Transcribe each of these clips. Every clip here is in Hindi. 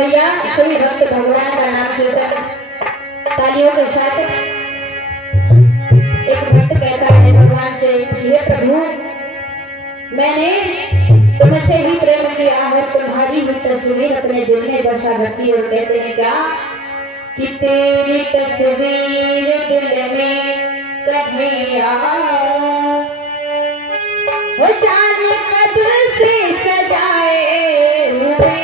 भैया सभी भक्त भगवान का नाम कीर्तन तालियों के साथ। एक भक्त कहता है भगवान से, हे प्रभु मैंने तुमसे ही प्रेम किया है, तुम्हारी ही तस्वीर अपने दिल में बसा रखी। और कहते हैं क्या कि तेरी तस्वीर दिल में कभी वो चाल कब्र से सजाए हुए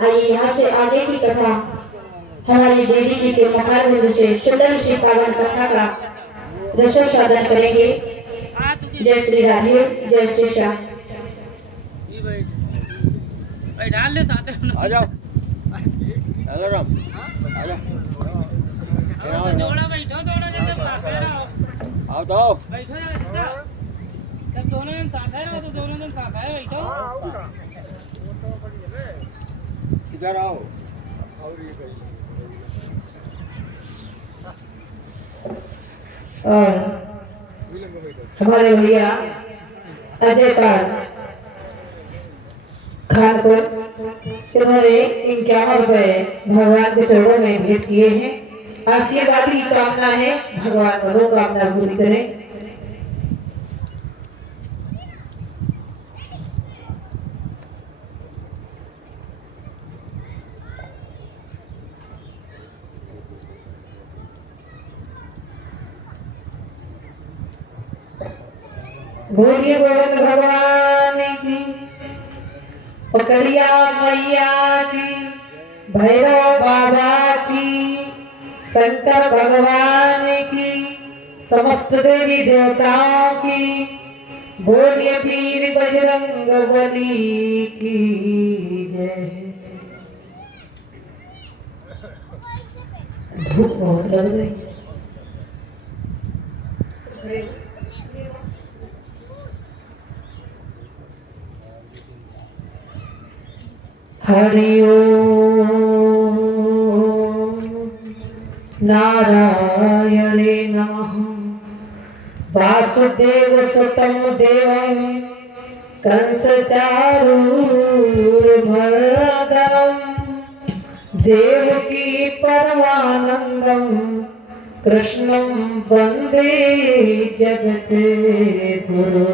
आइए यहाँ से आगे की कथा हमारी देवी जी के महान से सुंदर सी पावन कथा का दर्शन साधन करेंगे। जय श्री राधे, जय श्री श्याम। भाई डाल ले साथ में आ जाओ राम आ जाओ जोड़ा बैठो दोनों जन साथ है रहो। आओ तो बैठो जब दोनों जन साथ है रहो तो दोनों जन साथ है बैठो। इधर आओ। और हमारे भैया अजय पाल खान को इन्होंने 51 रुपए भगवान के चरणों में भेंट किए हैं। आशीर्वाद की कामना है, भगवान मनोकामना पूरी करें। बोलिए गोविंद भगवान की, पकड़िया मैया की, भैरव बाबा की, शंकर भगवान की, समस्त देवी देवताओं की, बोलिए वीर बजरंग बली की जय। धूप बहुत लग रही है। हरि ओम नारायणे नमः। वासुदेव सुतं देवं कंस चारूरमर्दनं देवकी परमानंदं कृष्णं वंदे जगद्गुरु।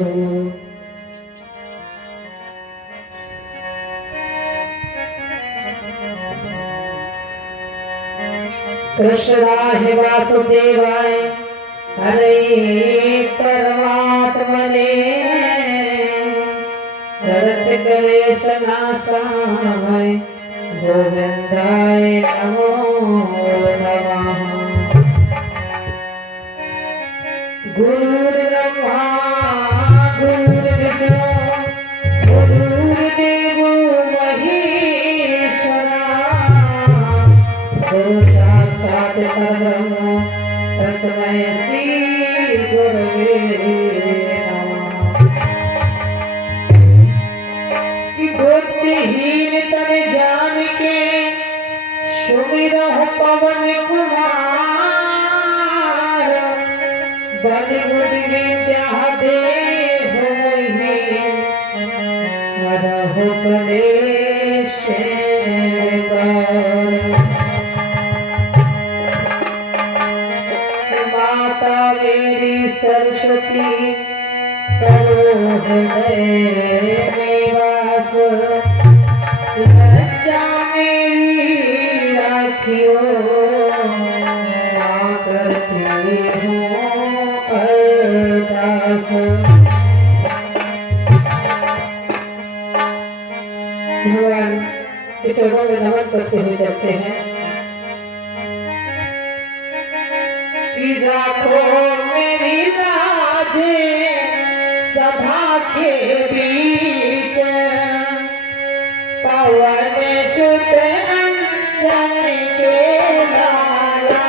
कृष्णाय वासुदेवाय हरे परमात्मने रत क्लेश नाशाय गोविंदाय नमो नमः। गुरुर्ब्रह्मा गुरुर्विष्णु गुरुर्देवो महेश्वरा गुरु साक्षात् परब्रह्म तस्मै श्री गुरवे नमः। कि बुद्धिहीन तन जान के सुमिरहु पवन कुमार, बल बुद्धि विद्या देहु मोहि, हरहु क्लेश विकार। माता मेरी सरस्वती करो हृदय में वास, लज्जा मेरी राखियो मां करती हूँ अरदास। भगवान के चरणों में नमन करते हुए चलते हैं। राखो मेरी राधे सभा के बीच, पवन सुत अंजन के लाला।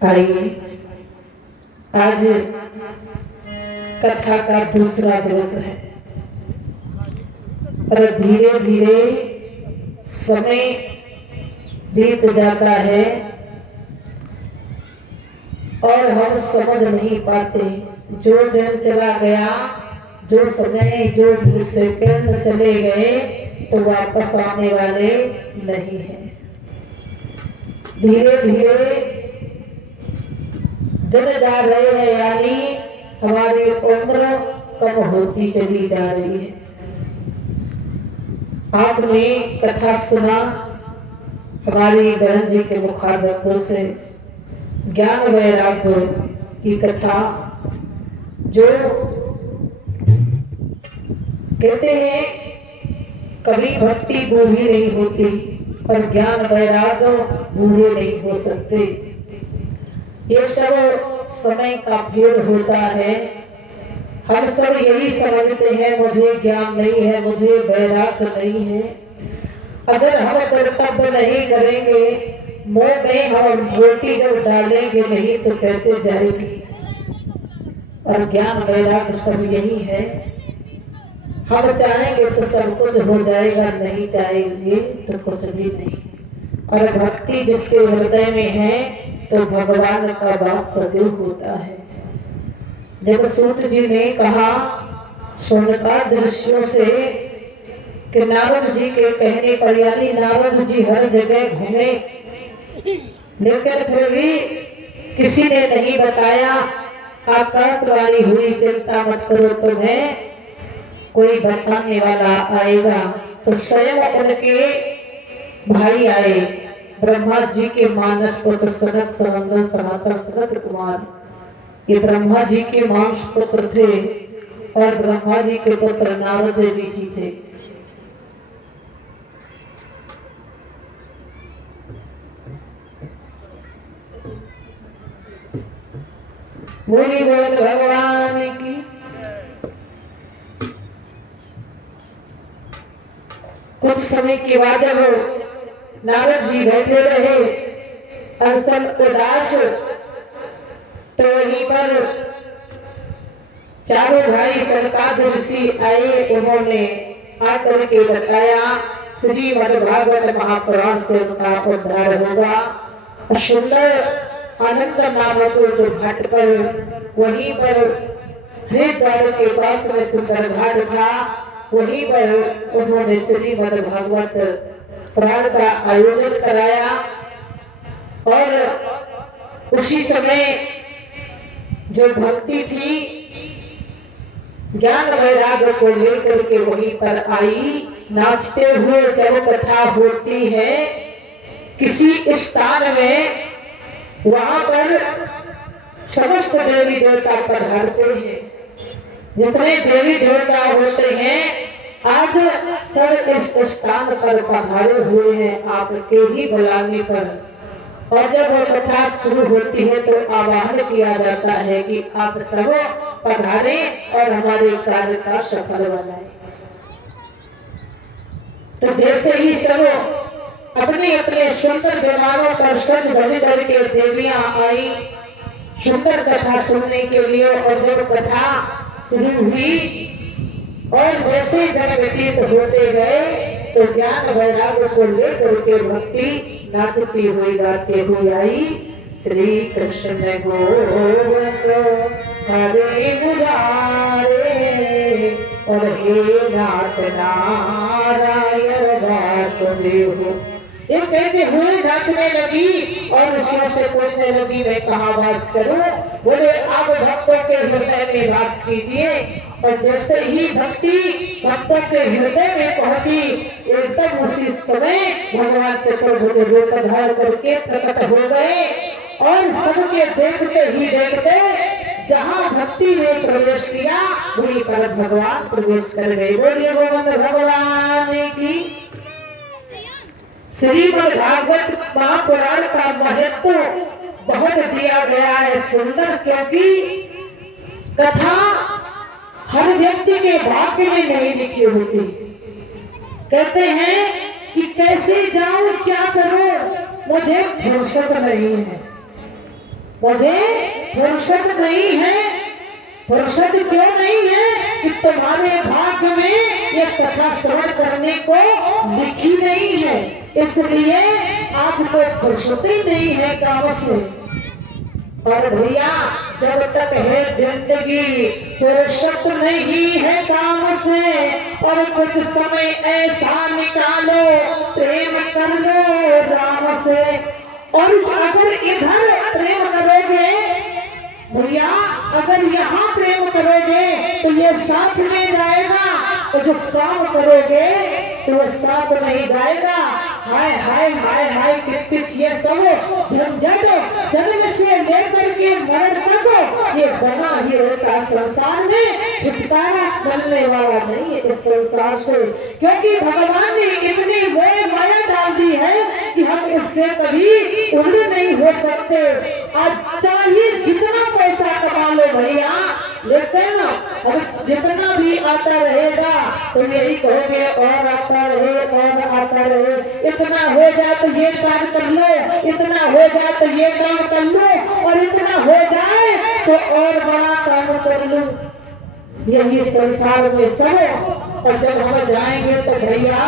आइए, आज कथा का दूसरा दिवस है और धीरे धीरे समय बीत जाता है और हम समझ नहीं पाते। जो दिन चला गया, जो समय, जो सेकंड चले गए तो वापस आने वाले नहीं है। धीरे धीरे दिन जा रहे हैं, यानी हमारी उम्र कम होती चली जा रही है। आपने कथा सुना हमारी बहन जी के मुखारबिंदों से, ज्ञान वैराग्य की कथा, जो कहते हैं कभी भक्ति बूढ़ी नहीं होती और ज्ञान वैराग्य बूढ़े नहीं हो सकते। ये सब समय का भेद होता है। हम सब यही समझते हैं मुझे ज्ञान नहीं है, मुझे वैराग्य नहीं है। अगर हम कर्तव्य नहीं करेंगे, मुंह में हम रोटी जब डालेंगे नहीं तो कैसे जाएगी। और ज्ञान वैराग्य सब यही है। हम चाहेंगे तो सब कुछ हो जाएगा, नहीं चाहेंगे तो कुछ भी नहीं। और भक्ति जिसके हृदय में है तो भगवान का वास सदैव होता है। जब सूत जी ने कहा सोनका दृश्यों से कि नारद जी के कहने पर, यानी नारद जी हर जगह घूमे, लेकिन फिर भी किसी ने नहीं बताया। आकाशवाणी हुई, चिंता मत करो, तुम्हें कोई बताने वाला आएगा। तो स्वयं उनके भाई आए, ब्रह्मा जी के मानस पुत्र सनक सनंदन सनातन सनत कुमार। ये ब्रह्मा जी के मांस पुत्र थे और ब्रह्मा जी के पुत्र नारद देवी जी थे। बोली बोल भगवान की। कुछ समय के बाद जब नारद जी बैठे रहे अंसल उदास, तो वहीं पर चारों भाई सनकादिक ऋषि आए। उन्होंने आकर के बताया श्रीमद्भागवत महापुराण से उनका उद्धार होगा। सुंदर आनंद नामक जो घाट पर, वहीं पर हरिद्वार के पास में सुंदर घाट था, वहीं पर उन्होंने श्रीमद्भागवत पुराण का आयोजन कराया। और उसी समय जो भक्ति थी ज्ञान वैराग्य को लेकर के वहीं पर आई। नाचते हुए जब कथा होती है किसी स्थान में, वहां पर समस्त देवी देवता पधारते हैं। जितने देवी देवता होते हैं आज सब इस स्थान पर पधारे हुए हैं आपके ही बुलाने पर। और जब वो कथा शुरू होती है तो आह्वान किया जाता है कि आप सब पधारे और हमारे कार्य का सफल बनाए। तो जैसे ही सब अपने अपने सुंदर विमानों पर सज धज के देवियां आई सुंदर कथा सुनने के लिए। और जब कथा शुरू हुई और जैसे दिन व्यतीत होते गए तो ज्ञान वैराग्य को लेकर के भक्ति नाचती हुई गाती हुई आई। श्री कृष्ण गोविंद हरे मुरारे और हे नाथ नारायण वासुदेव। ये कहते हुए नाचने लगी और ऋषियों से पूछने लगी मैं कहाँ वास करूं। बोले आप भक्तों के हृदय में वास कीजिए। और जैसे ही भक्ति भक्तों के हृदय में पहुंची एकदम उसी समय भगवान चतुर्भुज रूप धारण करके प्रकट हो गए। और सबके देखते ही देखते जहाँ भक्ति ने प्रवेश किया वहीं पर भगवान प्रवेश कर गए। बोलिए गोविंद भगवान की। श्रीमद्भागवत महापुराण का महत्व बहुत दिया गया है सुंदर, क्योंकि कथा हर व्यक्ति के भाग्य में नहीं लिखी होती। कहते हैं कि कैसे जाऊं क्या करूं, मुझे फुर्सत नहीं है। मुझे फुर्सत नहीं है। फुर्सत क्यों नहीं है कि तुम्हारे भाग्य में ये कथा श्रवण करने को लिखी नहीं है, इसलिए आपको फुर्सत ही नहीं है काम से। और भैया जब तक है जिंदगी फुर्सत नहीं है काम से, और कुछ समय ऐसा निकालो प्रेम कर लो राम से। और अगर इधर प्रेम करोगे भैया, अगर यहाँ प्रेम करोगे तो ये साथ में जाएगा, तो जो काम करोगे तो वो साथ नहीं जाएगा। हाय हाय हाय हाय किच किच ये सब झंझट जन्म से लेकर के मरण तक ये बना ही रहता संसार में, छुटकारा मिलने वाला नहीं है इस संसार से, क्योंकि भगवान ने इतनी वो माया डाल दी है कि हम इससे कभी उड़ नहीं हो सकते। आज चाहिए जितना पैसा कमा लो भैया, लेकिन अब जितना भी आता रहेगा तो यही कहोगे और आता रहे और आता रहे। इतना हो जाए तो ये काम कर लो, इतना हो जाए तो ये काम कर लो, और इतना हो जाए तो और बड़ा काम कर लो। यही संसार में सब। और जब हम जाएंगे तो भैया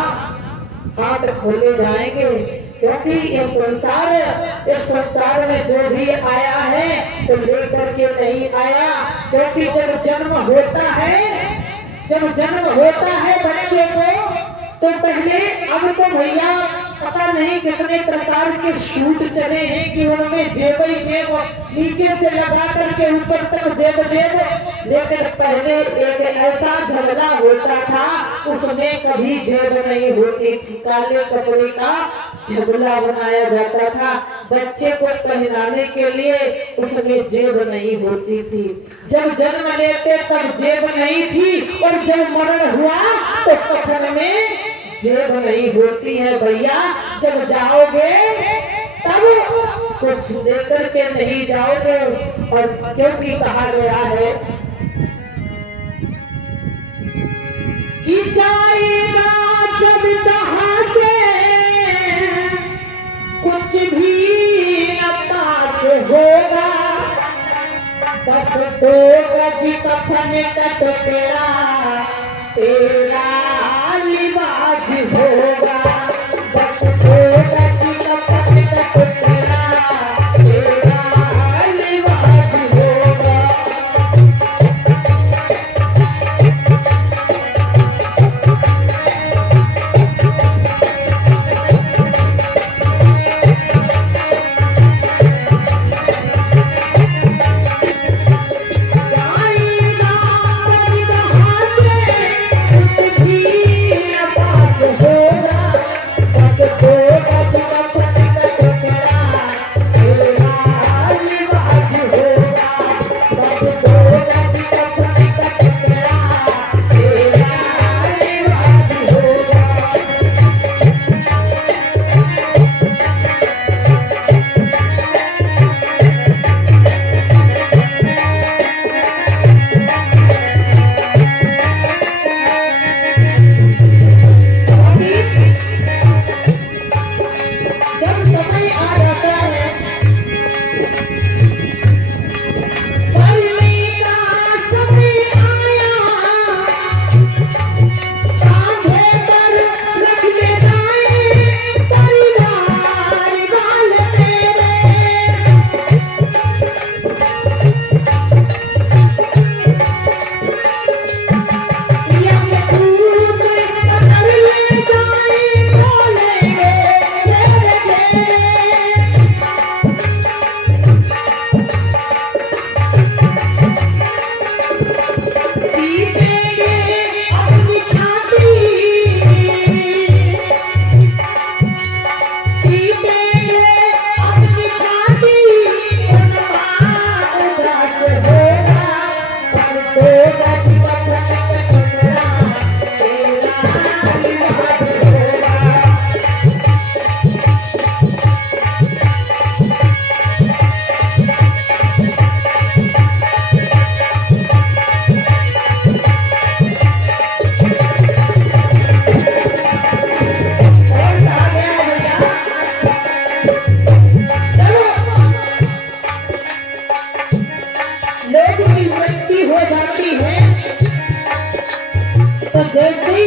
हाथ खोले जाएंगे, क्योंकि ये संसार में जो भी आया है तो लेकर के नहीं आया। क्योंकि जब जन्म होता है बच्चे को, तो पहले अब तो भैया पता नहीं कितने प्रकार के सूट चले हैं कि उनमें जेब ही जेब, नीचे से लगा करके ऊपर तक जेब जेब। लेकिन पहले एक ऐसा झगड़ा होता था उसमें कभी जेब नहीं होती थी, काले कपड़े का झगड़ा बनाया जाता था। बच्चे को पहनाने के लिए उसमें जेब नहीं होती थी। जब जन्म लेते तब जेब नहीं थी, और जब मरण हुआ तो कफन में जेब नहीं होती है भैया। जब जाओगे तब कुछ लेकर के नहीं जाओगे। और क्योंकि कहा गया है कि जाएगा जब जहां से कुछ भी न पास होगा, बस 2 गज कफन का टुकड़ा तेरा लिबाज होगा, बस 2 गज कफन का टुकड़ा तेरा लिबाज होगा। जाएगा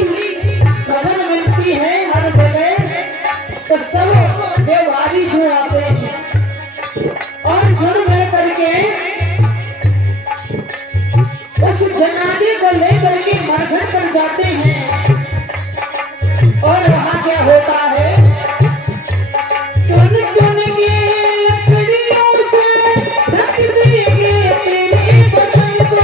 खबर मिलती है हर जगह, तो सब व्यवहारी जो आते हैं और जुड़ मिल करके उस जनाने को लेकर के मरघट पर जाते हैं। और वहां क्या होता है, चुन चुन के लकड़ियों से ढक देंगे तेरे बदन को।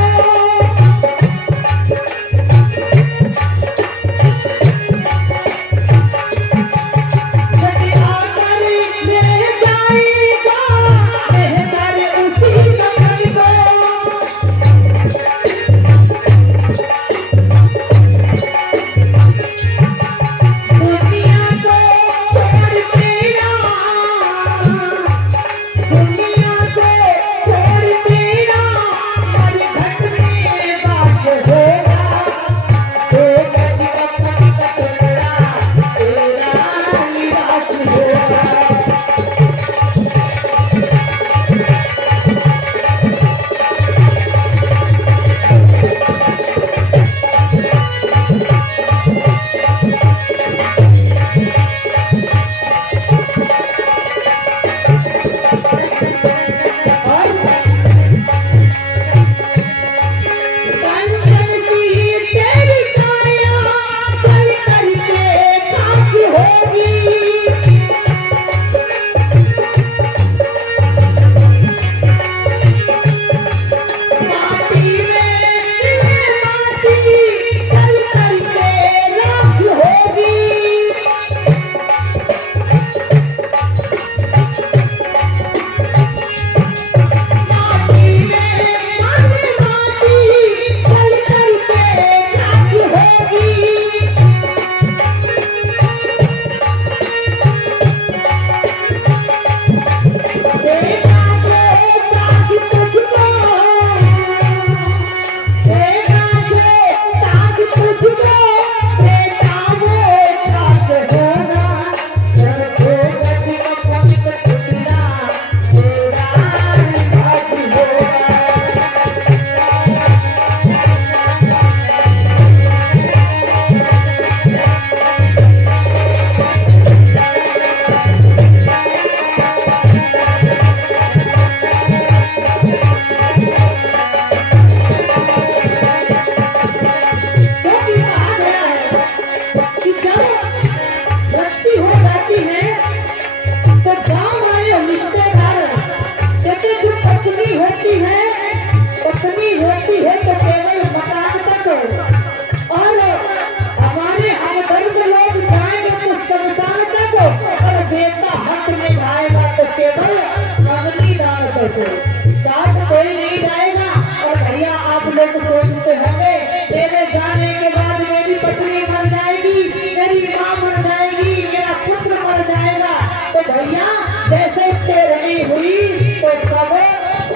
साथ कोई नहीं जाएगा। और भैया आप लोग सोचते होंगे मेरे जाने के बाद मेरी पत्नी मर जाएगी, मेरी माँ मर जाएगी, मेरा पुत्र मर जाएगा। तो भैया जैसे तेरहवीं हुई तो सब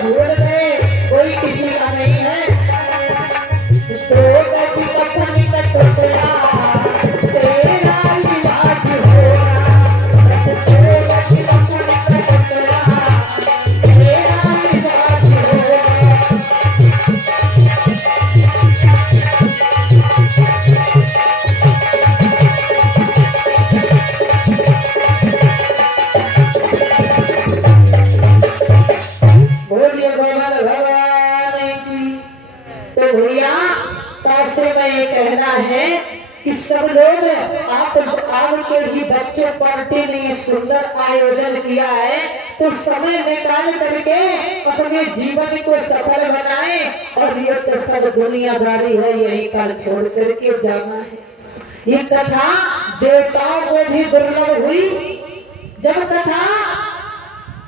भूल गए, कोई किसी का नहीं है। तो कभी पत्नी का टुकड़ा तेरा इलाज होगा, तो कभी पत्नी का टुकड़ा तेरा इलाज होगा। बोलिए गोविंद भगवान की। तो भैया शास्त्र में ये कहना है कि सब लोग आपके ही बच्चे पार्टी ने सुंदर आयोजन किया है, तो समय निकाल करके अपने जीवन को सफल बनाए। और ये तो सब दुनियादारी है, यही काल छोड़ करके जाना है। ये कथा देवताओं को भी दुर्लभ हुई। जब कथा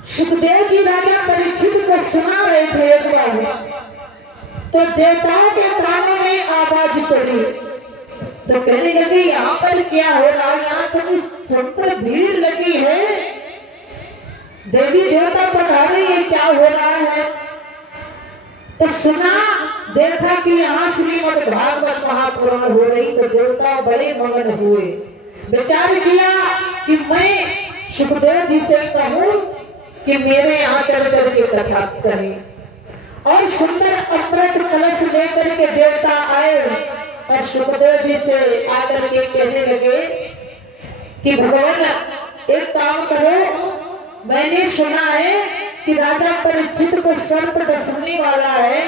सुखदेव जी राजा परीक्षित को सुना रहे थे एक बार, तो देवताओं के कानों में आवाज पड़ी, तो कहने लगे यहाँ पर क्या हो रहा है, यहाँ तो इस संतर भीड़ लगी है, देवी देवता पढ़ा रही है, क्या हो रहा है। तो सुना देखा कि यहाँ श्रीमद् भागवत महापुराण हो रही, तो देवता बड़े मगन हुए। विचार किया कि मैं सुखदेव जी से कहूँ कि मेरे यहाँ चल करके कथा करें। और सुंदर अमृत कलश लेकर के देवता आए और सुखदेव जी से आकर के कहने लगे कि भगवान एक काम करो, मैंने सुना है कि राजा परीक्षित को सर्प डसने वाला है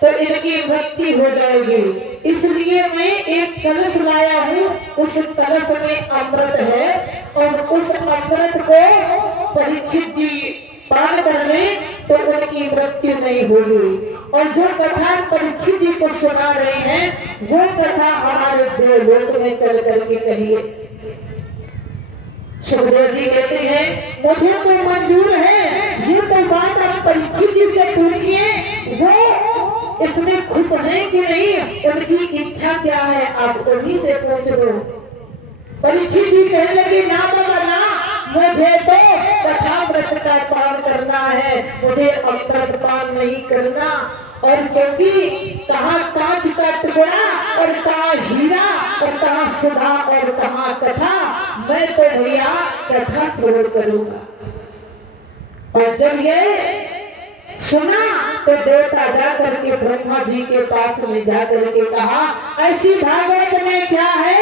तो इनकी मृत्यु हो जाएगी, इसलिए मैं एक कलश लाया हूँ। उस कलश में अमृत है और उस अमृत को परीक्षित जी पान कर ले तो उनकी मृत्यु नहीं होगी। और जो कथा परीक्षित जी को सुना रहे हैं वो कथा हमारे देवलोक में चल करके कहिए। सुखदेव जी कहते हैं मुझे तो मंजूर है, ये तो बात आप परीक्षित जी से पूछिए, वो इसमें खुश है कि नहीं, उनकी इच्छा क्या है आप उन्हीं से पूछ लो। परीक्षित जी कहने लगे ना बाबा ना, मुझे तो कथामृत का पान करना है, मुझे अमृत पान नहीं करना। और क्योंकि कहाँ कांच का टुकड़ा और कहाँ हीरा और कहाँ सुधा और कहाँ कथा, मैं तो भैया कथा श्रवण करूंगा। और जब ये सुना तो देवता जा करके ब्रह्मा जी के पास में जा करके कहा ऐसी भागवत में क्या है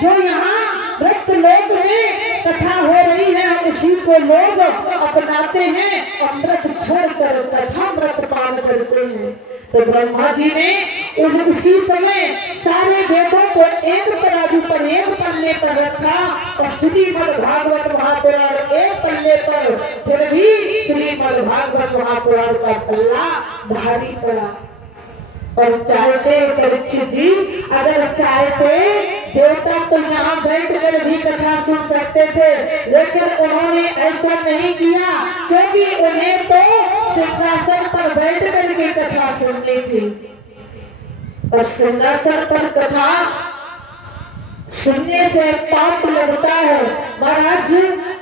जो यहाँ वृत्त लोक में कथा हो रही है, उसी को लोग अपनाते हैं, अमृत छोड़कर कथामृत पान करते हैं। तो ब्रह्मा जी ने उसी समय सारे वेदों को एक तराजू पर एक पल्ले पर रखा और श्रीमद् भागवत महापुराण एक पल्ले पर, फिर भी श्रीमद् भागवत महापुराण का पल्ला भारी पड़ा। और चाहते परीक्षित जी अगर चाहते देवता तो यहाँ बैठ कर भी कथा सुन सकते थे, लेकिन उन्होंने ऐसा नहीं किया क्योंकि उन्हें तो सिंहासन पर बैठ कर के कथा सुननी थी। और सिंहासन पर कथा सुनने से पाप लगता है। महाराज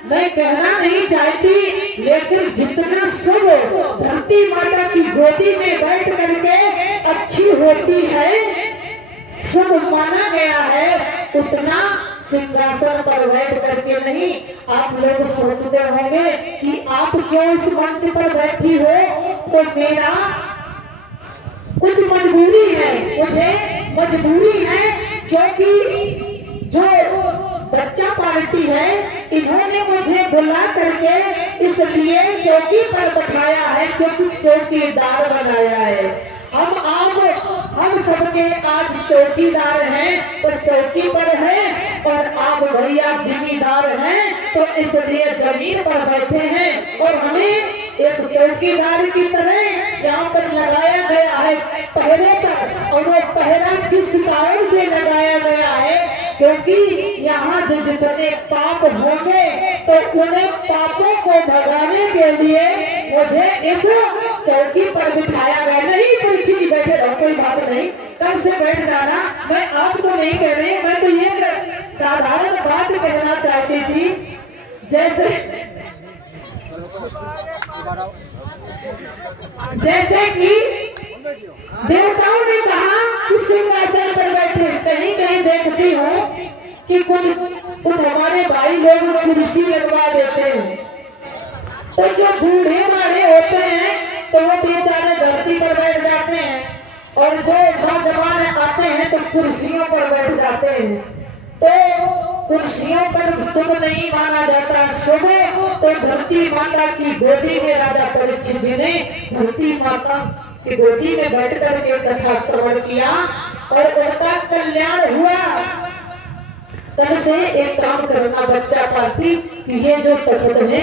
मैं कहना नहीं चाहती, लेकिन जितना शुभ धरती माता की गोदी में बैठ करके अच्छी होती है, शुभ माना गया है, उतना सिंहासन पर बैठ करके नहीं। आप लोग सोचते होंगे कि आप क्यों इस मंच पर बैठी हो, तो मेरा कुछ मजबूरी है, मुझे मजबूरी है क्योंकि जो बच्चा पार्टी है इन्होंने मुझे बुला करके इसलिए चौकी पर बैठाया है, क्योंकि चौकीदार बनाया है। हम सबके आज चौकीदार हैं तो चौकी पर हैं, और आप भैया जिम्मेदार हैं तो इसलिए जमीन पर बैठे हैं। और हमें एक चौकीदार की तरह यहाँ पर लगाया गया है पहरे पर, और वो पहरा किस कारण से लगाया गया है, क्योंकि यहाँ जो जितने पाप होंगे तो उन्हें पापों को भगाने के लिए मुझे इस चौकी पर बिठाया गया। नहीं परीक्षित बैठे रहो, कोई बात नहीं, कब से बैठ जाना, मैं आपको नहीं कह रही, मैं तो ये साधारण बात कहना चाहती थी। जैसे कि देवताओं ने कहा कि सिंहासन पर बैठे, कहीं कहीं देखती हूँ कि कुछ हमारे भाई लोग कुर्सी लगवा देते हैं, तो जो बूढ़े वाले होते हैं तो वो बेचारे धरती पर बैठ जाते हैं, और जो नौजवान आते हैं तो कुर्सियों पर बैठ जाते हैं। तो कुर्सियों पर शुभ नहीं माना जाता, शुभ तो धरती माता की गोदी में राजा परीक्षित जी ने धरती माता की गोदी में बैठ करके कथा श्रवण किया और उनका कल्याण हुआ। तब से एक काम करना बच्चा पाती कि ये जो तख्त है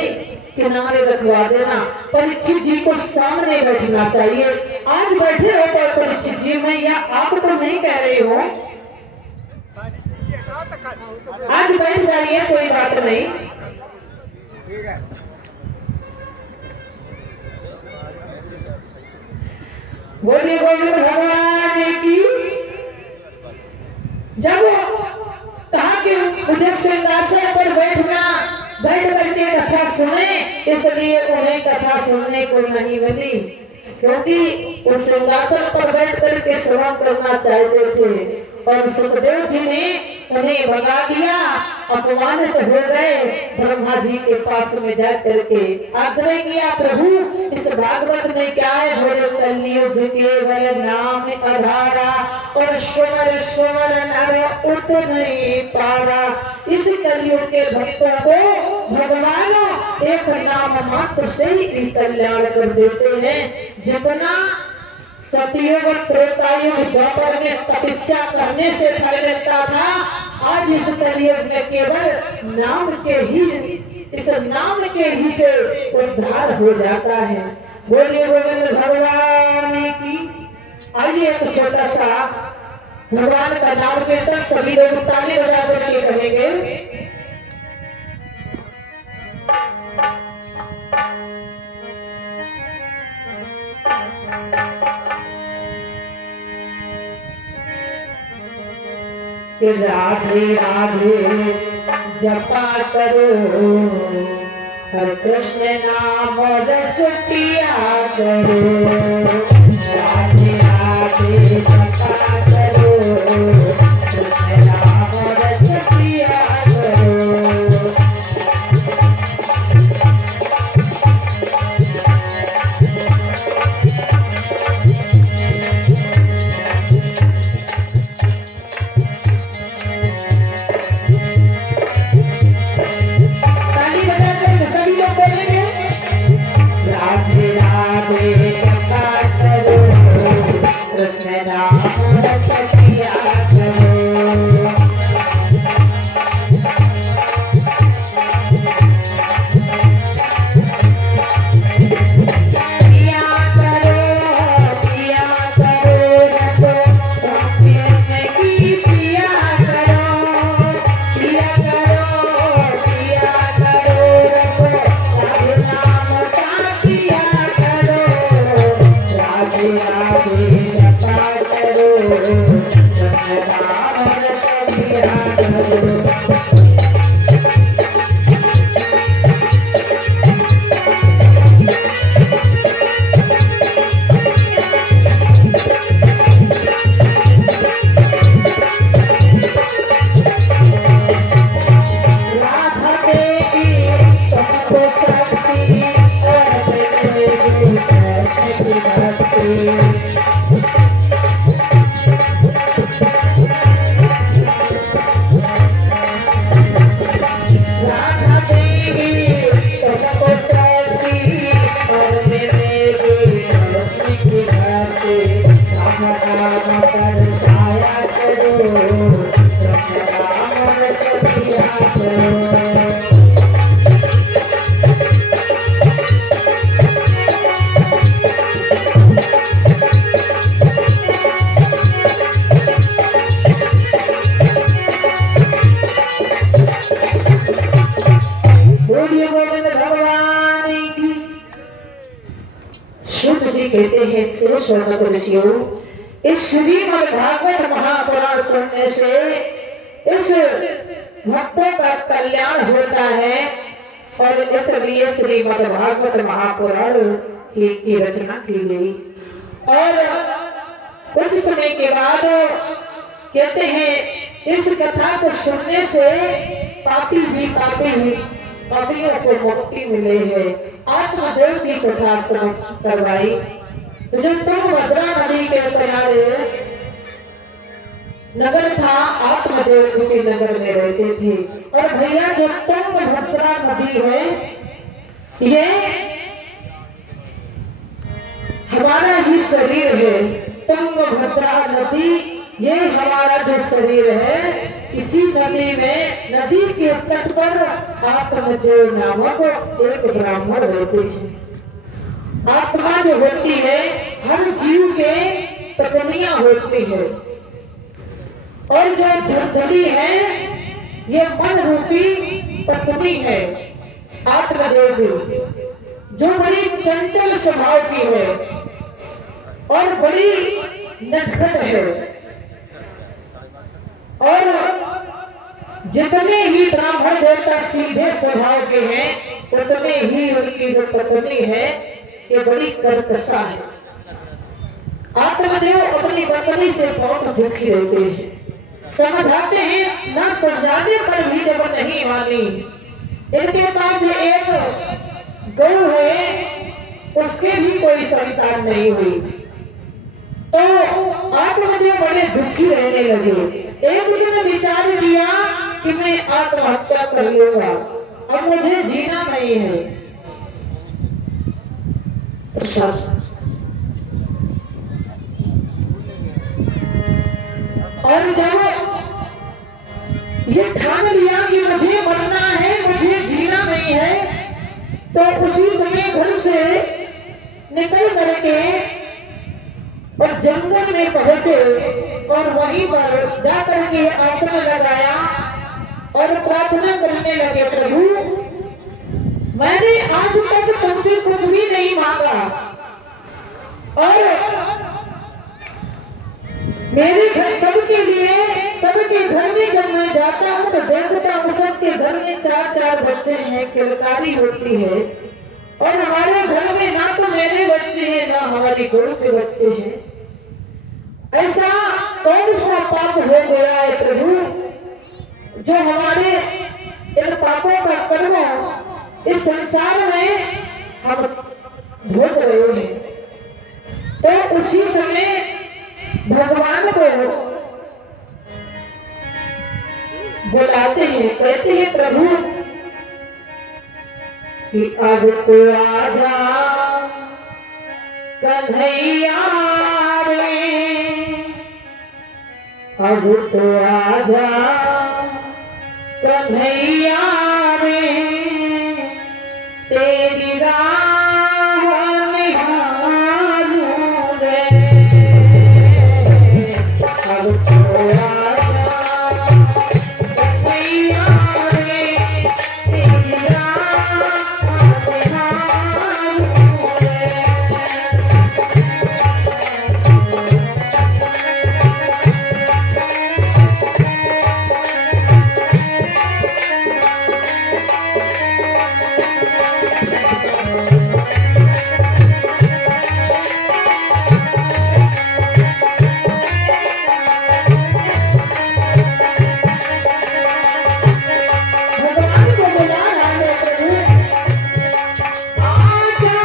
किनारे रखवा देना, परीक्षित जी को सामने बैठना चाहिए। आज बैठे हो तो परीक्षित जी, मैं यहाँ आपको नहीं कह रही हूँ, आज बैठ जाइए, कोई बात नहीं। बोलिए बोलिए भगवान की। जब कहा कि मुझे सिंहासन पर बैठ करके कथा सुने, इसलिए उन्हें कथा सुनने को नहीं मिली, क्योंकि वो सिंहासन पर बैठ करके श्रवण करना चाहते थे। और सुखदेव जी ने उन्हें भगा दिया, अपमानित हो गए। ब्रह्मा जी के पास में जा करके आग्रह किया, प्रभु इस भागवत में क्या है? बोले कलयुग केवल नाम आधारा और स्वर स्वर नर उठ नहीं पारा। इस कलयुग के भक्तों को भगवान एक नाम मात्र से ही कल्याण कर देते हैं। जितना सतयुग त्रेतायुग द्वापर में तपस्या करने से फल मिलता था, आज इस कलयुग में केवल नाम के ही, इस नाम के ही से उद्धार हो जाता है। बोलिए गोविंद भगवान की। आइए एक छोटा सा भगवान का नाम कीर्तन सभी लोग ताली बजा करके कहेंगे। राधे राधे जपा करो, हरे कृष्ण नाम रस पिया करो। राधे राधे जपा करो, कृष्ण नाम रस पिया करो। कहते हैं श्रेष्ठ ऋषियों, इस श्रीमद् भागवत महापुराण सुनने से इस भक्तों का कल्याण होता है और इसलिए श्रीमद् भागवत महापुराण की रचना की गई। और कुछ समय के बाद कहते हैं इस कथा को सुनने से पापियों को मुक्ति मिले है। आत्मदेव की कथा करवाई। जब तुंगभद्रा नदी के किनारे नगर था, आत्मदेव उसी नगर में रहते थे। और भैया जो तुंगभद्रा नदी है, ये हमारा ही शरीर है। तुंगभद्रा नदी ये हमारा जो शरीर है, इसी नदी में, नदी के तट पर आत्मदेव नामक एक ब्राह्मण रहते हैं। आत्मा जो होती है, हर जीव के पत्नियां होती है, और जो धरधरी है ये मन रूपी पत्नी है आत्मदेव की, जो बड़ी चंचल स्वभाव की है और बड़ी नटखट है। और जितने ही ब्राह्मण देवता सीधे स्वभाव के हैं, उतने ही उनकी जो पत्नी है ये बड़ी कर्कशा है। आत्मदेव अपनी पत्नी से बहुत दुखी रहते हैं। समझाते हैं, ना समझाने पर भी जब नहीं मानी। इनके पास एक गौ है, उसके भी कोई संतान नहीं हुई, तो आत्मदेव बड़े दुखी रहने लगे। एक दिन विचार किया कि मैं आत्महत्या कर लूंगा, अब मुझे जीना नहीं है। और जब ये ठान लिया कि मुझे मरना है, मुझे जीना नहीं है, तो उसी समय घर से निकल करके और जंगल में पहुंचे और वहीं पर जाकर के आसन लगाया और प्रार्थना करने लगे, प्रभु मैंने आज तक तुमसे कुछ भी नहीं मांगा और मेरे घर सबके लिए, सबके घर में जब मैं जाता हूँ तो देखता हूँ सबके घर में 4-4 बच्चे हैं, किलकारी होती है, और हमारे घर में ना तो मेरे बच्चे हैं ना हमारी गौ के बच्चे हैं। ऐसा कौन सा पाप हो गया है प्रभु जो हमारे इन पापों का कर्म इस संसार में हम भोग रहे हैं। तो उसी समय भगवान को बुलाते हैं, कहते हैं प्रभु कि अब तो आजा कन्हैया रे, अब तो आजा कन्हैया रे, तेरी राह निहारूं रे, अब तो आजा कन्हैया रे, तेरी राह निहारूं रे। भगवान को बुला रहा है प्रभु, आजा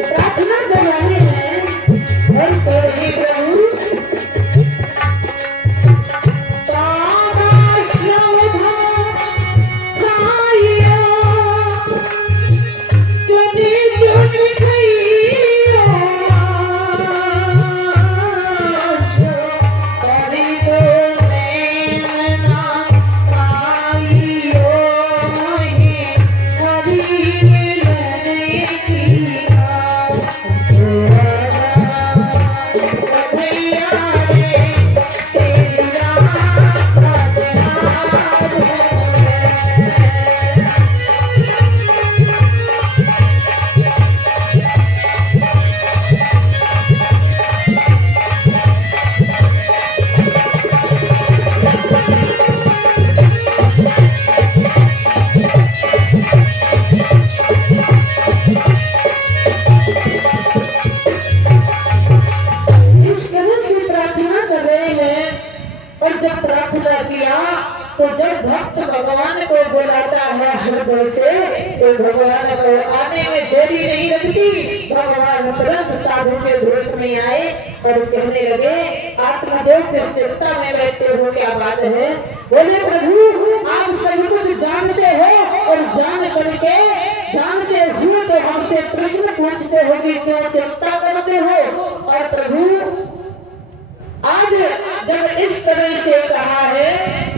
प्रार्थना कर रहे हैं और कह रहे प्रभु तारा शोभा खाइयो चुनी चुनी खइयो आशो करी दो नैना खाइयो मोहि हरि मिलने की आस। कन्हैया रे, तेरी राह निहारूं रे। इस तरह से प्रार्थना कर रहे हैं, और जब प्रार्थना किया तो जब भक्त भगवान को बुलाता है हृदय से, तो भगवान को आने में देरी नहीं लगती। भगवान तुरंत साधु के भेष में आए और कहने लगे, आत्मदेव की स्थिरता में बैठे हो, क्या बात है? बोले प्रभु आप सब कुछ जानते हो और जानते हुए तो हमसे प्रश्न पूछते हो कि क्यों चिंता करते हो। और प्रभु आज जब इस तरह से कहा है